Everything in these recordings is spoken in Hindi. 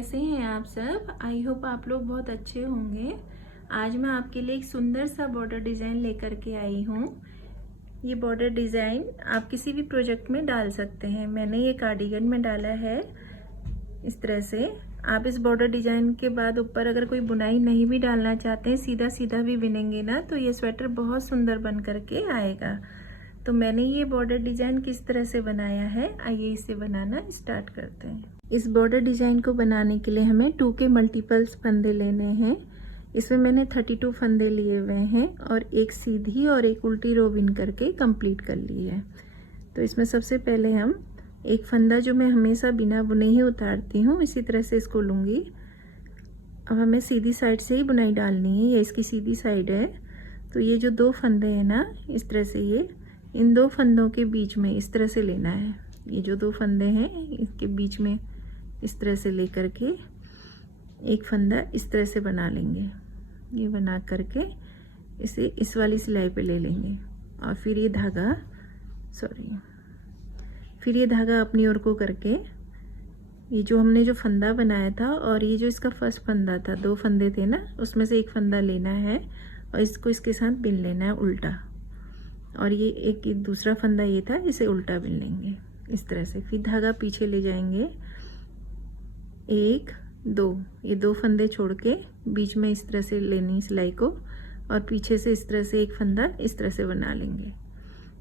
कैसे हैं आप सब। आई होप आप लोग बहुत अच्छे होंगे। आज मैं आपके लिए एक सुंदर सा बॉर्डर डिज़ाइन लेकर के आई हूँ। ये बॉर्डर डिज़ाइन आप किसी भी प्रोजेक्ट में डाल सकते हैं। मैंने ये कार्डिगन में डाला है। इस तरह से आप इस बॉर्डर डिज़ाइन के बाद ऊपर अगर कोई बुनाई नहीं भी डालना चाहते हैं, सीधा सीधा भी बिनेंगे ना, तो ये स्वेटर बहुत सुंदर बन करके आएगा। तो मैंने ये बॉर्डर डिज़ाइन किस तरह से बनाया है, आइए इसे बनाना स्टार्ट करते हैं। इस बॉर्डर डिज़ाइन को बनाने के लिए हमें 2 के मल्टीपल्स फंदे लेने हैं। इसमें मैंने 32 फंदे लिए हुए हैं और एक सीधी और एक उल्टी रो बिन करके कंप्लीट कर ली है। तो इसमें सबसे पहले हम एक फंदा, जो मैं हमेशा बिना बुने ही उतारती हूँ, इसी तरह से इसको लूँगी। अब हमें सीधी साइड से ही बुनाई डालनी है, ये इसकी सीधी साइड है। तो ये जो 2 फंदे हैं ना, इस तरह से ये इन 2 फंदों के बीच में इस तरह से लेना है। ये जो 2 फंदे हैं इसके बीच में इस तरह से लेकर के एक फंदा इस तरह से बना लेंगे। ये बना करके इसे इस वाली सिलाई पे ले लेंगे और फिर ये धागा अपनी ओर को करके, ये जो हमने जो फंदा बनाया था और ये जो इसका फर्स्ट फंदा था, 2 फंदे थे ना, उसमें से एक फंदा लेना है और इसको इसके साथ बिन लेना है उल्टा। और ये एक दूसरा फंदा ये था, इसे उल्टा बिन लेंगे इस तरह से। फिर धागा पीछे ले जाएंगे, 1 2, ये 2 फंदे छोड़ के बीच में इस तरह से लेनी सिलाई को और पीछे से इस तरह से एक फंदा इस तरह से बना लेंगे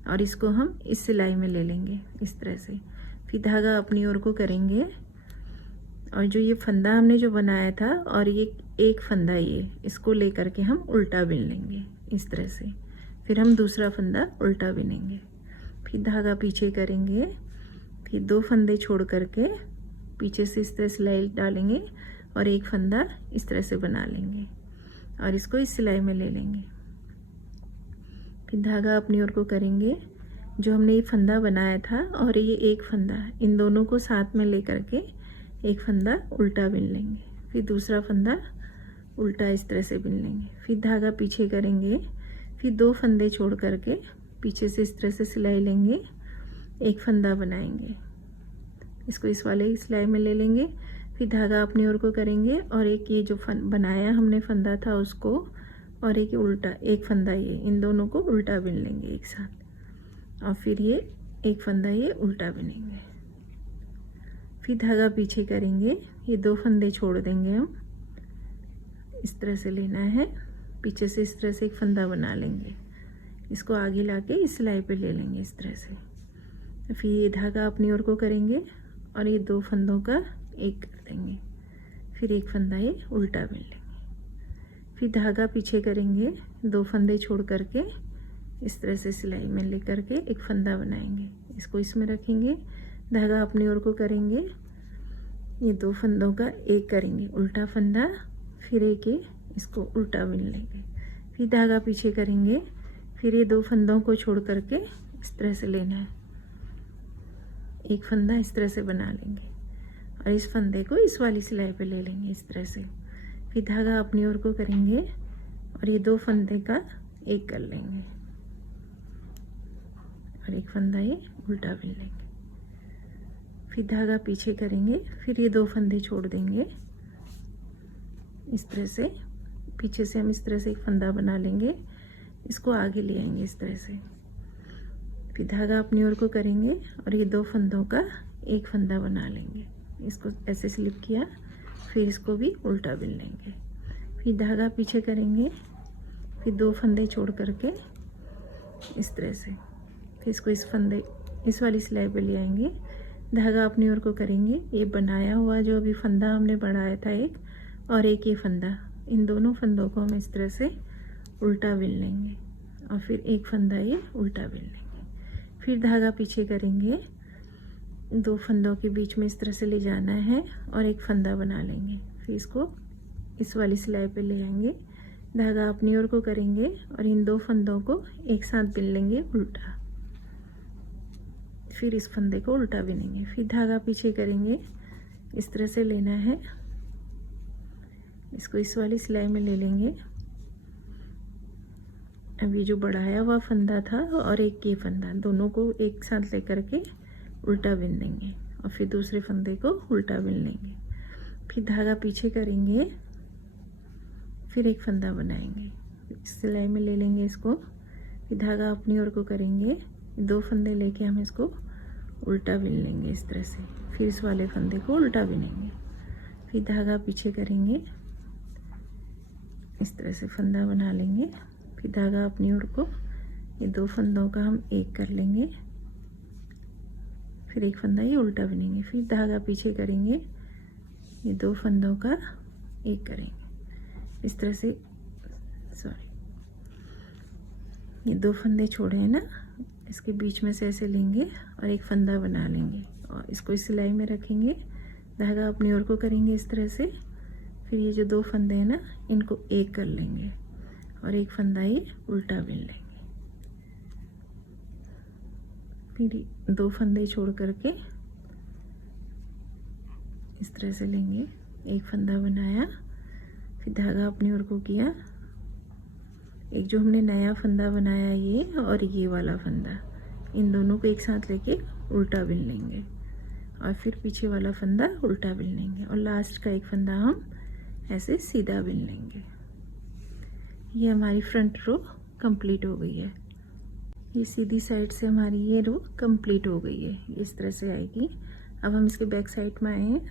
और इसको हम इस सिलाई में ले लेंगे इस तरह से। फिर धागा अपनी ओर को करेंगे और जो ये फंदा हमने जो बनाया था और ये एक फंदा, ये इसको लेकर के हम उल्टा बिन लेंगे इस तरह से। फिर हम दूसरा फंदा उल्टा बिनेंगे, फिर धागा पीछे करेंगे, फिर 2 फंदे छोड़ करके पीछे से इस तरह सिलाई डालेंगे और एक फंदा इस तरह से बना लेंगे और इसको इस सिलाई में ले लेंगे। फिर धागा अपनी ओर को करेंगे, जो हमने ये फंदा बनाया था और ये एक फंदा, इन दोनों को साथ में लेकर के एक फंदा उल्टा बिन लेंगे, फिर दूसरा फंदा उल्टा इस तरह से बिन लेंगे। फिर धागा पीछे करेंगे, फिर 2 फंदे छोड़ करके पीछे से इस तरह से सिलाई लेंगे, एक फंदा बनाएंगे, इसको इस वाले सिलाई में ले लेंगे। फिर धागा अपनी ओर को करेंगे और एक ये जो बनाया हमने फंदा था उसको और एक उल्टा एक फंदा, ये इन दोनों को उल्टा बिन लेंगे एक साथ और फिर ये एक फंदा ये उल्टा बिनेंगे। फिर धागा पीछे करेंगे, ये 2 फंदे छोड़ देंगे, हम इस तरह से लेना है, पीछे से इस तरह से एक फंदा बना लेंगे, इसको आगे लाके इस सिलाई पे ले लेंगे इस तरह से। फिर ये धागा अपनी ओर को करेंगे और ये 2 फंदों का एक कर देंगे, फिर एक फंदा ये उल्टा बिन लेंगे। फिर धागा पीछे करेंगे, 2 फंदे छोड़ करके इस तरह से सिलाई में ले करके एक फंदा बनाएंगे, इसको इसमें रखेंगे, धागा अपनी ओर को करेंगे, ये 2 फंदों का एक करेंगे उल्टा फंदा, फिर एक ये इसको उल्टा बिन लेंगे। फिर धागा पीछे करेंगे, फिर ये 2 फंदों को छोड़ करके इस तरह से लेना है, एक फंदा इस तरह से बना लेंगे और इस फंदे को इस वाली सिलाई पे ले लेंगे इस तरह से। फिर धागा अपनी ओर को करेंगे और ये 2 फंदे का एक कर लेंगे और एक फंदा ये उल्टा बिन लेंगे। फिर धागा पीछे करेंगे, फिर ये 2 फंदे छोड़ देंगे इस तरह से, पीछे से हम इस तरह से एक फंदा बना लेंगे, इसको आगे ले आएंगे इस तरह से। फिर धागा अपनी ओर को करेंगे और ये 2 फंदों का एक फंदा बना लेंगे, इसको ऐसे स्लिप किया, फिर इसको भी उल्टा बिन लेंगे। फिर धागा पीछे करेंगे, फिर 2 फंदे छोड़ करके इस तरह से, फिर इसको इस वाली सिलाई पे ले आएंगे, धागा अपनी ओर को करेंगे, ये बनाया हुआ जो अभी फंदा हमने बढ़ाया था एक और एक ये फंदा, इन दोनों फंदों को हम इस तरह से उल्टा बिन लेंगे और फिर एक फंदा ये उल्टा बिन लेंगे। फिर धागा पीछे करेंगे, 2 फंदों के बीच में इस तरह से ले जाना है और एक फंदा बना लेंगे, फिर इसको इस वाली सिलाई पे ले आएंगे, धागा अपनी ओर को करेंगे और इन 2 फंदों को एक साथ बिन लेंगे उल्टा, फिर इस फंदे को उल्टा बिनेंगे। फिर धागा पीछे करेंगे, इस तरह से लेना है, इसको इस वाली सिलाई में ले लेंगे। अब ये जो बढ़ाया हुआ फंदा था और एक ये फंदा, दोनों को एक साथ लेकर के उल्टा बिन देंगे और फिर दूसरे फंदे को उल्टा बिन लेंगे। फिर धागा पीछे करेंगे, फिर एक फंदा बनाएंगे, इस सिलाई में ले लेंगे इसको, फिर धागा अपनी ओर को करेंगे, 2 फंदे लेके हम इसको उल्टा बिन लेंगे इस तरह से, फिर इस वाले फंदे को उल्टा बिनेंगे, फिर धागा पीछे करेंगे, इस तरह से फंदा बना लेंगे, फिर धागा अपनी ओर को, ये 2 फंदों का हम एक कर लेंगे, फिर एक फंदा ये उल्टा बिनेंगे, फिर धागा पीछे करेंगे, ये 2 फंदों का एक करेंगे इस तरह से, सॉरी ये 2 फंदे छोड़े हैं ना, इसके बीच में से ऐसे लेंगे और एक फंदा बना लेंगे और इसको इस सिलाई में रखेंगे, धागा अपनी ओर को करेंगे इस तरह से, फिर ये जो 2 फंदे हैं ना इनको एक कर लेंगे और एक फंदा ये उल्टा बिन लेंगे, फिर 2 फंदे छोड़ करके इस तरह से लेंगे, एक फंदा बनाया, फिर धागा अपनी ओर को किया, एक जो हमने नया फंदा बनाया ये और ये वाला फंदा, इन दोनों को एक साथ लेके उल्टा बिन लेंगे और फिर पीछे वाला फंदा उल्टा बिन लेंगे और लास्ट का एक फंदा हम ऐसे सीधा बिन लेंगे। ये हमारी फ्रंट रो कंप्लीट हो गई है। ये सीधी साइड से हमारी ये रो कंप्लीट हो गई है, इस तरह से आएगी। अब हम इसके बैक साइड में आए हैं,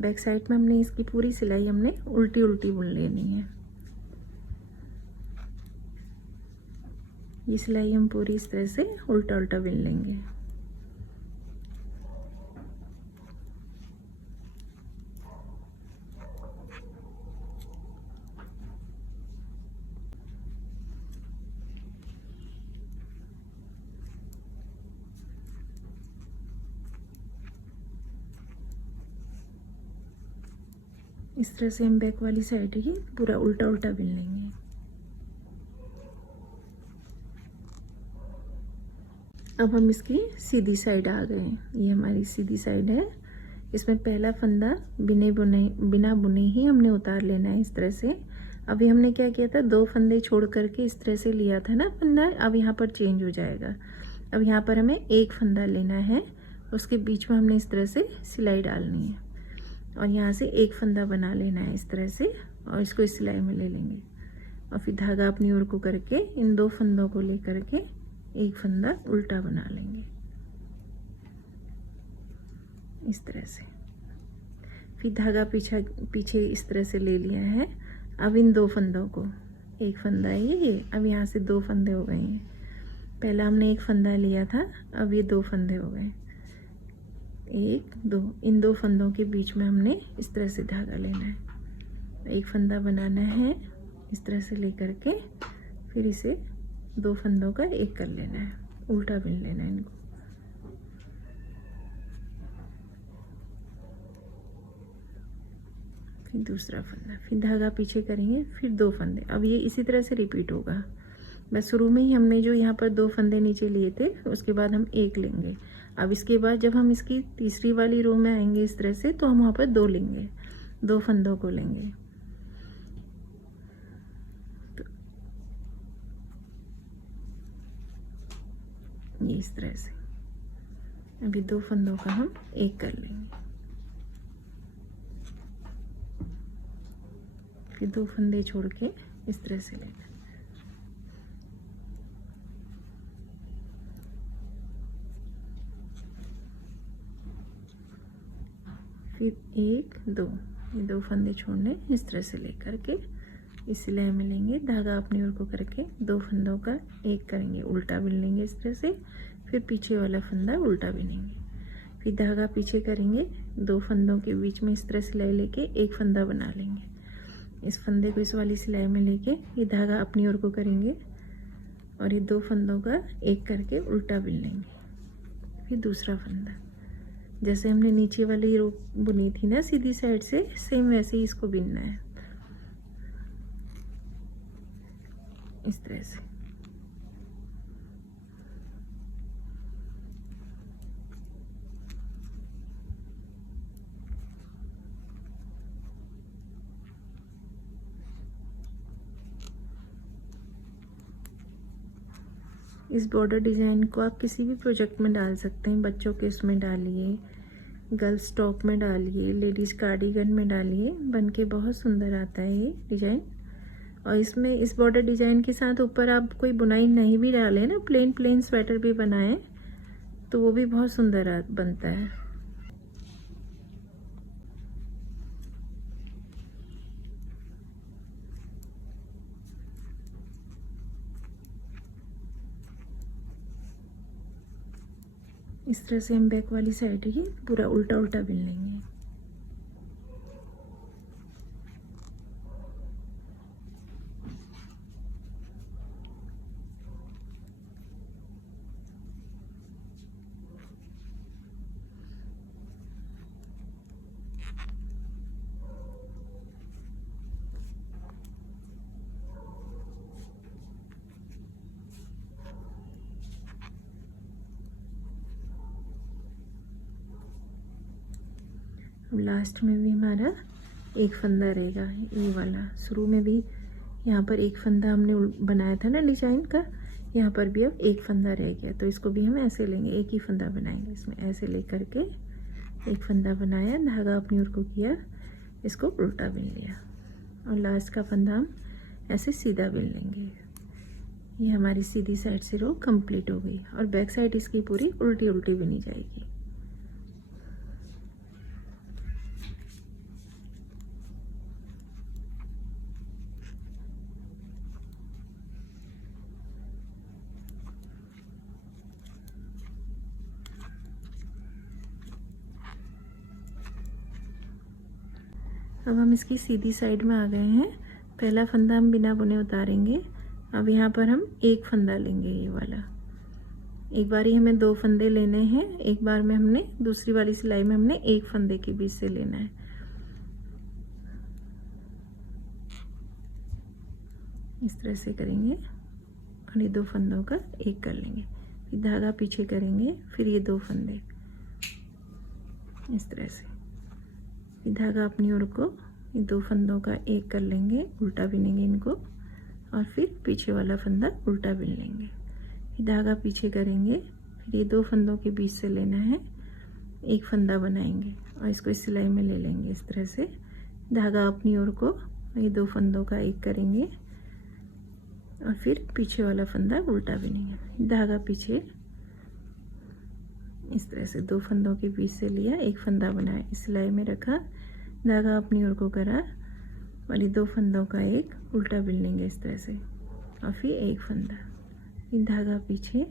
बैक साइड में हमने इसकी पूरी सिलाई हमने उल्टी उल्टी बुन लेनी है। ये सिलाई हम पूरी इस तरह से उल्टा उल्टा बिन लेंगे। इस तरह से हम बैक वाली साइड ही पूरा उल्टा उल्टा बिन लेंगे। अब हम इसकी सीधी साइड आ गए हैं, ये हमारी सीधी साइड है। इसमें पहला फंदा बिना बुने ही हमने उतार लेना है इस तरह से। अभी हमने क्या किया था, 2 फंदे छोड़ करके इस तरह से लिया था ना फंदा, अब यहाँ पर चेंज हो जाएगा। अब यहाँ पर हमें एक फंदा लेना है, उसके बीच में हमने इस तरह से सिलाई डालनी है और यहाँ से एक फंदा बना लेना है इस तरह से और इसको इस सिलाई में ले लेंगे और फिर धागा अपनी ओर को करके इन 2 फंदों को ले करके एक फंदा उल्टा बना लेंगे इस तरह से। फिर धागा पीछे इस तरह से ले लिया है। अब इन 2 फंदों को, एक फंदा है ये, अब यहाँ से 2 फंदे हो गए हैं। पहला हमने एक फंदा लिया था, अब ये 2 फंदे हो गए, 1 2, इन 2 फंदों के बीच में हमने इस तरह से धागा लेना है, एक फंदा बनाना है इस तरह से लेकर के, फिर इसे 2 फंदों का एक कर लेना है, उल्टा बिन लेना है इनको। फिर दूसरा फंदा, फिर धागा पीछे करेंगे, फिर 2 फंदे। अब ये इसी तरह से रिपीट होगा। बस शुरू में ही हमने जो यहाँ पर 2 फंदे नीचे लिए थे, उसके बाद हम एक लेंगे। अब इसके बाद जब हम इसकी तीसरी वाली रो में आएंगे इस तरह से, तो हम वहाँ पर 2 लेंगे, 2 फंदों को लेंगे। तो ये इस तरह से अभी 2 फंदों का हम एक कर लेंगे, फिर 2 फंदे छोड़ के इस तरह से लेना, फिर 1 2, ये 2 फंदे छोड़ने इस तरह से लेकर के इस सिलाई में लेंगे, धागा अपनी ओर को करके 2 फंदों का एक करेंगे, उल्टा बिन लेंगे इस तरह से, फिर पीछे वाला फंदा उल्टा बिनेंगे, फिर धागा पीछे करेंगे, 2 फंदों के बीच में इस तरह सिलाई लेके एक फंदा बना लेंगे, इस फंदे को इस वाली सिलाई में लेके ये धागा अपनी ओर को करेंगे और ये 2 फंदों का एक करके उल्टा बिन लेंगे, फिर दूसरा फंदा, जैसे हमने नीचे वाली रो बुनी थी ना सीधी साइड से, सेम वैसे ही इसको बिनना है इस तरह से। इस बॉर्डर डिज़ाइन को आप किसी भी प्रोजेक्ट में डाल सकते हैं, बच्चों के उसमें डालिए, गर्ल्स टॉप में डालिए, लेडीज़ कार्डिगन में डालिए, बन के बहुत सुंदर आता है ये डिज़ाइन। और इसमें इस बॉर्डर डिज़ाइन के साथ ऊपर आप कोई बुनाई नहीं भी डालें ना, प्लेन प्लेन स्वेटर भी बनाएं तो वो भी बहुत सुंदर बनता है। इस तरह से हम बैक वाली साइड ही पूरा उल्टा उल्टा बिन लेंगे। लास्ट में भी हमारा एक फंदा रहेगा, ये वाला। शुरू में भी यहाँ पर एक फंदा हमने बनाया था ना डिजाइन का, यहाँ पर भी अब एक फंदा रह गया, तो इसको भी हम ऐसे लेंगे, एक ही फंदा बनाएंगे इसमें। ऐसे लेकर के एक फंदा बनाया, धागा अपनी ओर को किया, इसको उल्टा बिन लिया और लास्ट का फंदा हम ऐसे सीधा बिन लेंगे। ये हमारी सीधी साइड से रो कंप्लीट हो गई और बैक साइड इसकी पूरी उल्टी उल्टी बिनी जाएगी। अब हम इसकी सीधी साइड में आ गए हैं। पहला फंदा हम बिना बुने उतारेंगे। अब यहाँ पर हम एक फंदा लेंगे, ये वाला। एक बार ही हमें 2 फंदे लेने हैं, एक बार में हमने दूसरी वाली सिलाई में हमने एक फंदे के बीच से लेना है। इस तरह से करेंगे और ये 2 फंदों का एक कर लेंगे, फिर धागा पीछे करेंगे, फिर ये 2 फंदे इस तरह से, फिर धागा अपनी ओर को ये 2 फंदों का एक कर लेंगे, उल्टा बिनेंगे इनको और फिर पीछे वाला फंदा उल्टा बिन लेंगे, फिर धागा पीछे करेंगे, फिर ये 2 फंदों के बीच से लेना है, एक फंदा बनाएंगे और इसको इस सिलाई में ले लेंगे। इस तरह से धागा अपनी ओर को ये 2 फंदों का एक करेंगे और फिर पीछे वाला फंदा उल्टा बिनेंगे, धागा पीछे इस तरह से 2 फंदों के बीच से लिया, एक फंदा बनाया, इस सिलाई में रखा, धागा अपनी ओर को करा और ये 2 फंदों का एक उल्टा बिन लेंगे इस तरह से और फिर एक फंदा, फिर धागा पीछे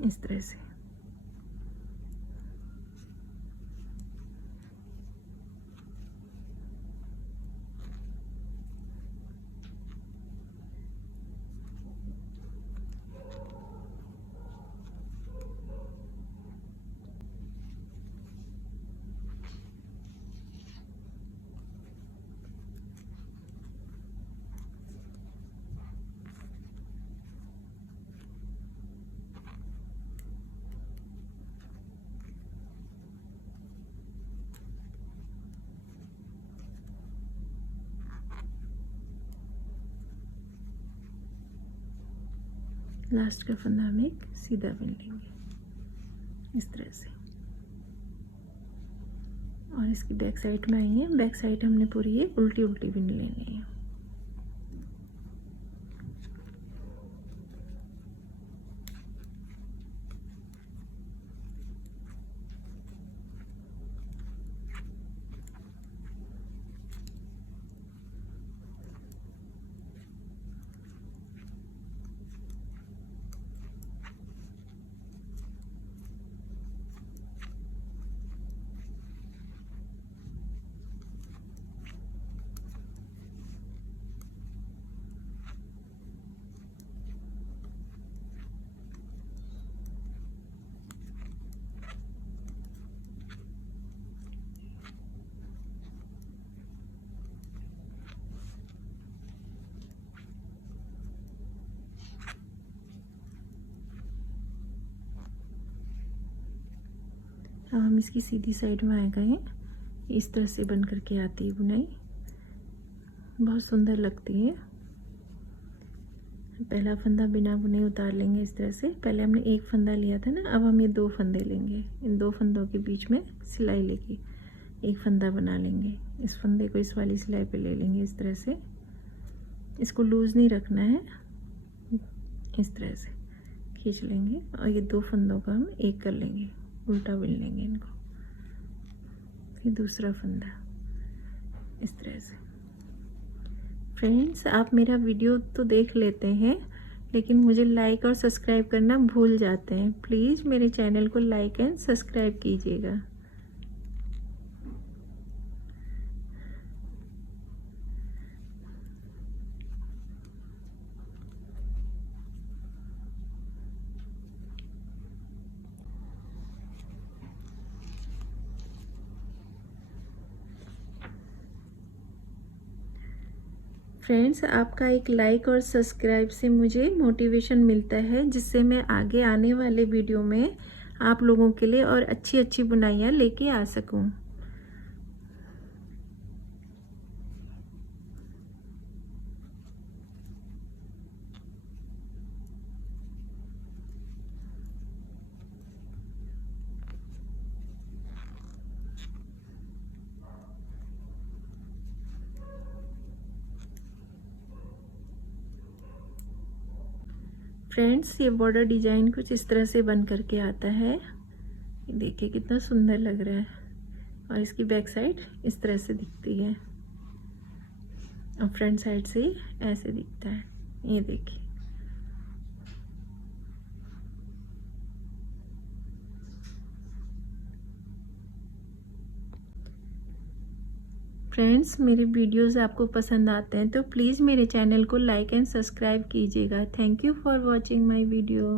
इस तरह से। लास्ट का फंदा हम एक सीधा बिन लेंगे इस तरह से और इसकी बैक साइड में आई है, बैक साइड हमने पूरी ये उल्टी उल्टी बिन लेनी है। अब हम इसकी सीधी साइड में आ गए हैं। इस तरह से बन करके आती है बुनाई, बहुत सुंदर लगती है। पहला फंदा बिना बुने उतार लेंगे इस तरह से। पहले हमने एक फंदा लिया था ना, अब हम ये 2 फंदे लेंगे। इन 2 फंदों के बीच में सिलाई लेके एक फंदा बना लेंगे। इस फंदे को इस वाली सिलाई पे ले लेंगे इस तरह से। इसको लूज़ नहीं रखना है, इस तरह से खींच लेंगे और ये 2 फंदों का हम एक कर लेंगे, उल्टा बिन लेंगे इनको। फिर दूसरा फंदा इस तरह से। फ्रेंड्स, आप मेरा वीडियो तो देख लेते हैं लेकिन मुझे लाइक और सब्सक्राइब करना भूल जाते हैं। प्लीज़ मेरे चैनल को लाइक एंड सब्सक्राइब कीजिएगा। फ्रेंड्स, आपका एक लाइक और सब्सक्राइब से मुझे मोटिवेशन मिलता है, जिससे मैं आगे आने वाले वीडियो में आप लोगों के लिए और अच्छी अच्छी बुनाइयाँ लेके आ सकूं। फ्रेंड्स, ये बॉर्डर डिजाइन कुछ इस तरह से बन करके आता है। देखिए कितना सुंदर लग रहा है। और इसकी बैक साइड इस तरह से दिखती है और फ्रंट साइड से ऐसे दिखता है। ये देखिए। फ्रेंड्स, मेरे वीडियोस आपको पसंद आते हैं तो प्लीज़ मेरे चैनल को लाइक एंड सब्सक्राइब कीजिएगा। Thank you for watching my video.